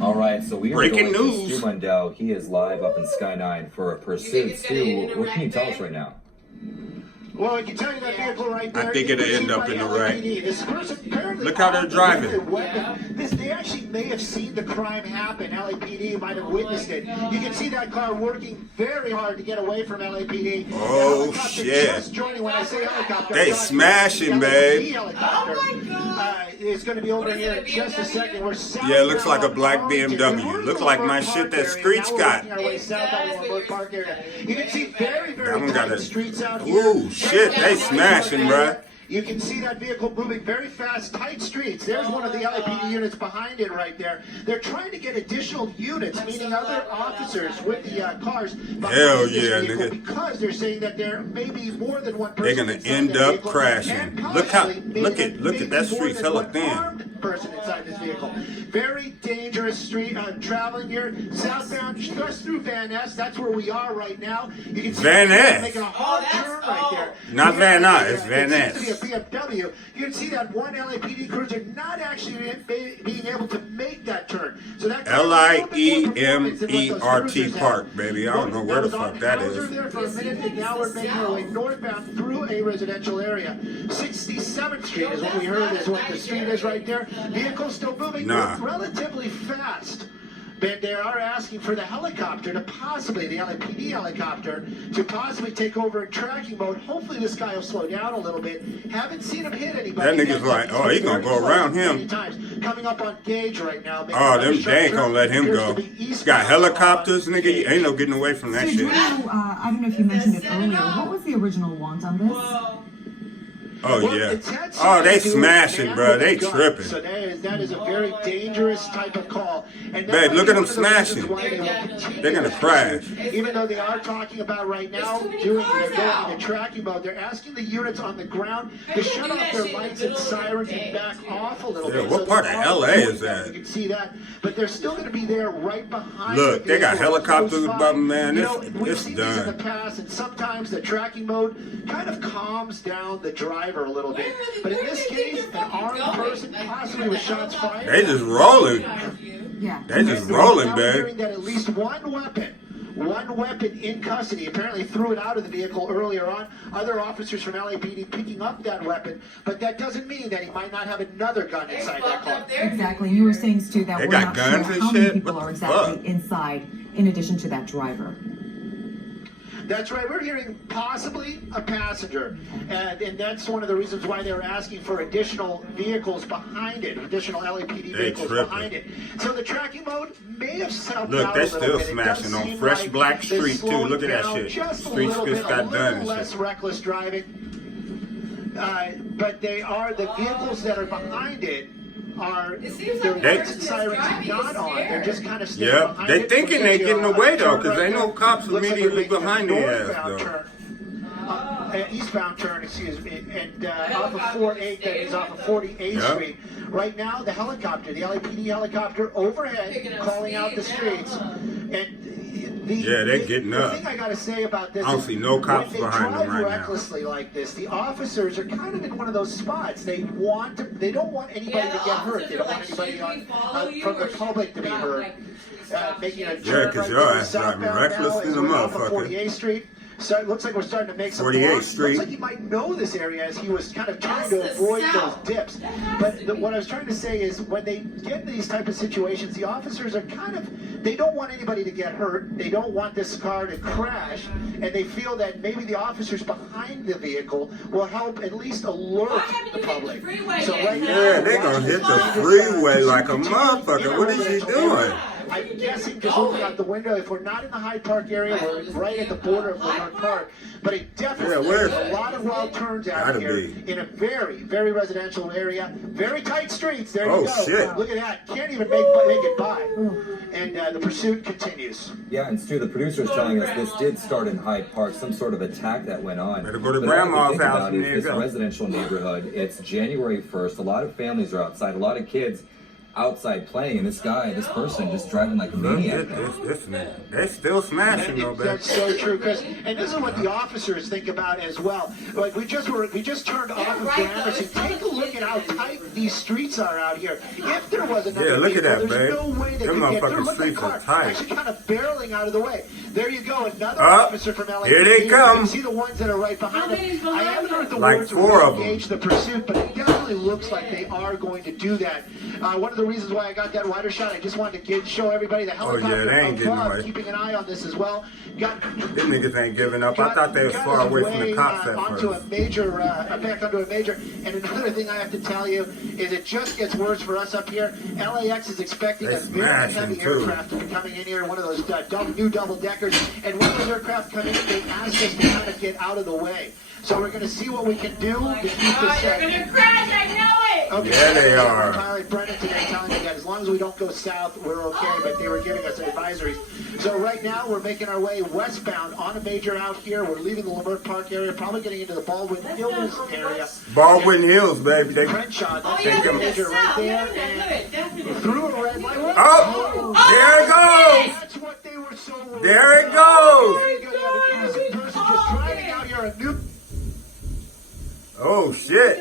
All right, so we are Breaking going news. to Stu Mundell. He is live up in Sky 9 for a pursuit. Stu, what can you tell us right now? Well, I can tell you that vehicle right there. I think it'll end up in the right. Look how they're driving. They actually may have seen the crime happen. LAPD might have witnessed it. You can see that car working very hard to get away from LAPD. Oh, shit. Just joining when I say helicopter. They smashing, babe. Oh, my God. It's going to be over here in just a second. We're Yeah, it looks like a black BMW. Looks like my shit that Screech got. You can see very, very tight streets out here. Ooh, shit, they smashing, bruh. You can see that vehicle moving very fast, tight streets. There's one of the LAPD units behind it right there. They're trying to get additional units, meaning other officers with the cars behind Hell this yeah, vehicle, nigga. Because they're saying that there may be more than one person. They're gonna inside end that up vehicle, crashing. and Look how, possibly look at maybe that more street's than hella one thin. armed person inside this vehicle. Very dangerous street. Traveling here southbound just through Van Ness. That's where we are right now. You can see Van Ness. making a hard turn right there. Not Van Nuys, it's Van Ness. It seems to be a BMW. You can see that one LAPD cruiser not actually being able to make that turn. So that L-I-E-M-E-R-T Park, baby. I don't know where the fuck that is. There for a minute, and now we're making our way northbound through a residential area. 67th Street is what we heard is what the street is right there. Vehicles still moving relatively fast. But they are asking for the helicopter to possibly, the LAPD helicopter, to possibly take over in tracking mode. Hopefully this guy will slow down a little bit. Haven't seen him hit anybody. That nigga's like, oh, he gonna go around him. Coming up on Gage right now. Oh, they ain't gonna let him go. Got helicopters, nigga. Ain't no getting away from that shit. I don't know if you mentioned it earlier. What was the original want on this? Oh, yeah. Oh, they smashing, bro. They tripping. So that is a very dangerous type of call. And babe, look at them smashing. They're going to crash. Even though they are talking about right now they're going into tracking mode, they're asking the units on the ground to shut off their lights and sirens and back off a little bit. What part of LA is that? You can see that. But they're still going to be there right behind. Look, they got helicopters above them, man. It's done. done. In the past, and sometimes the tracking mode kind of calms down the driver a little bit. But in this case, an armed person, possibly with shots fired. They just rolling. Yeah. They just rolling, babe. babe. That at least one weapon in custody. Apparently threw it out of the vehicle earlier on. Other officers from LAPD picking up that weapon, but that doesn't mean that he might not have another gun inside that car. Exactly. You were saying, Stu, that they we're got not guns sure and how shit? many people What are the exactly fuck? inside, in addition to that driver. That's right. We're hearing possibly a passenger, and that's one of the reasons why they're asking for additional vehicles behind it, additional LAPD vehicles behind it. So the tracking mode may have helped Look, out they a little still bit. smashing on Fresh Black Street too. Look at that shit. Street just got done and less shit. reckless driving. But they are the vehicles that are behind it. Their lights and sirens not on. They're just kind of standing behind they it. thinking they getting away though, because ain't no cops immediately behind their ass though. Eastbound turn, excuse me, and off of 48, that is off of 48th Street. Right now, the helicopter, the LAPD helicopter overhead, calling out the streets. And they're getting up. The thing I gotta say about this, I don't see no cops behind them right now. When they drive recklessly like this, the officers are kind of in one of those spots. They don't want anybody to get hurt. They don't want anybody from the public to be hurt. Making a turn because right your there ass driving southbound reckless now in as the we're off of motherfucker. 48th Street. So it looks like we're starting to make some 48th Street. Looks like he might know this area as he was kind of trying to avoid those dips. But what I was trying to say is when they get in these type of situations, the officers are they don't want anybody to get hurt. They don't want this car to crash. And they feel that maybe the officers behind the vehicle will help at least alert the public. So right now, they're going to hit the freeway like a motherfucker. What is he doing? I'm guessing just looking out the window, if we're not in the Hyde Park area, we're right at the border of Leonard Park. But it definitely there's a lot of wild turns out here in a very, very residential area. Very tight streets. There you go. Shit. Look at that. Can't even make it by. And the pursuit continues. Yeah, and Stu, the producer's telling us this did start in Hyde Park, some sort of attack that went on. Better go to But grandma's house. About this residential neighborhood, it's January 1st. A lot of families are outside, a lot of kids. outside playing, and this person just driving like a maniac. This nigga. They still smashing though, baby. That's so true, Chris. And this is what the officers think about as well. Like we just turned off of Gramercy. Take a look at how tight these streets are out here. If there was another look at that, there's babe. no way they Them could get through. motherfucking Look at the streets car are tight. actually kind of barreling out of the way. There you go, another officer from LA. Here they come. You can see the ones that are right behind them. I haven't heard the Like words 4 of them. engage the pursuit, but it definitely looks like they are going to do that. One of the reasons why I got that wider shot, I just wanted to show everybody the helicopter they ain't getting above, away. keeping an eye on this as well. Them niggas ain't giving up. I thought they was far away from the cops at onto first. a major, back onto a major. And another thing I have to tell you is it just gets worse for us up here. LAX is expecting They a very smashing, heavy too. aircraft to be coming in here, one of those new double-deckers. And when those aircraft come in, they ask us to kind of get out of the way. So we're going to see what we can do to keep this You're going to crash, I know it! Okay. Yeah, they are. Pilot Brennan today telling me that as long as we don't go south, we're okay, but they were giving us advisories. So right now, we're making our way westbound on a major out here. We're leaving the Lamert Park area, probably getting into the Baldwin Hills area. Baldwin Hills, baby. They Crenshaw, Oh, that's yeah, the look at major the right south. there. Look at that, definitely. Through a red light. Oh, there it goes. That's what they were so worried There it about. goes. There you go. You have an innocent person just driving out here a new... Oh shit.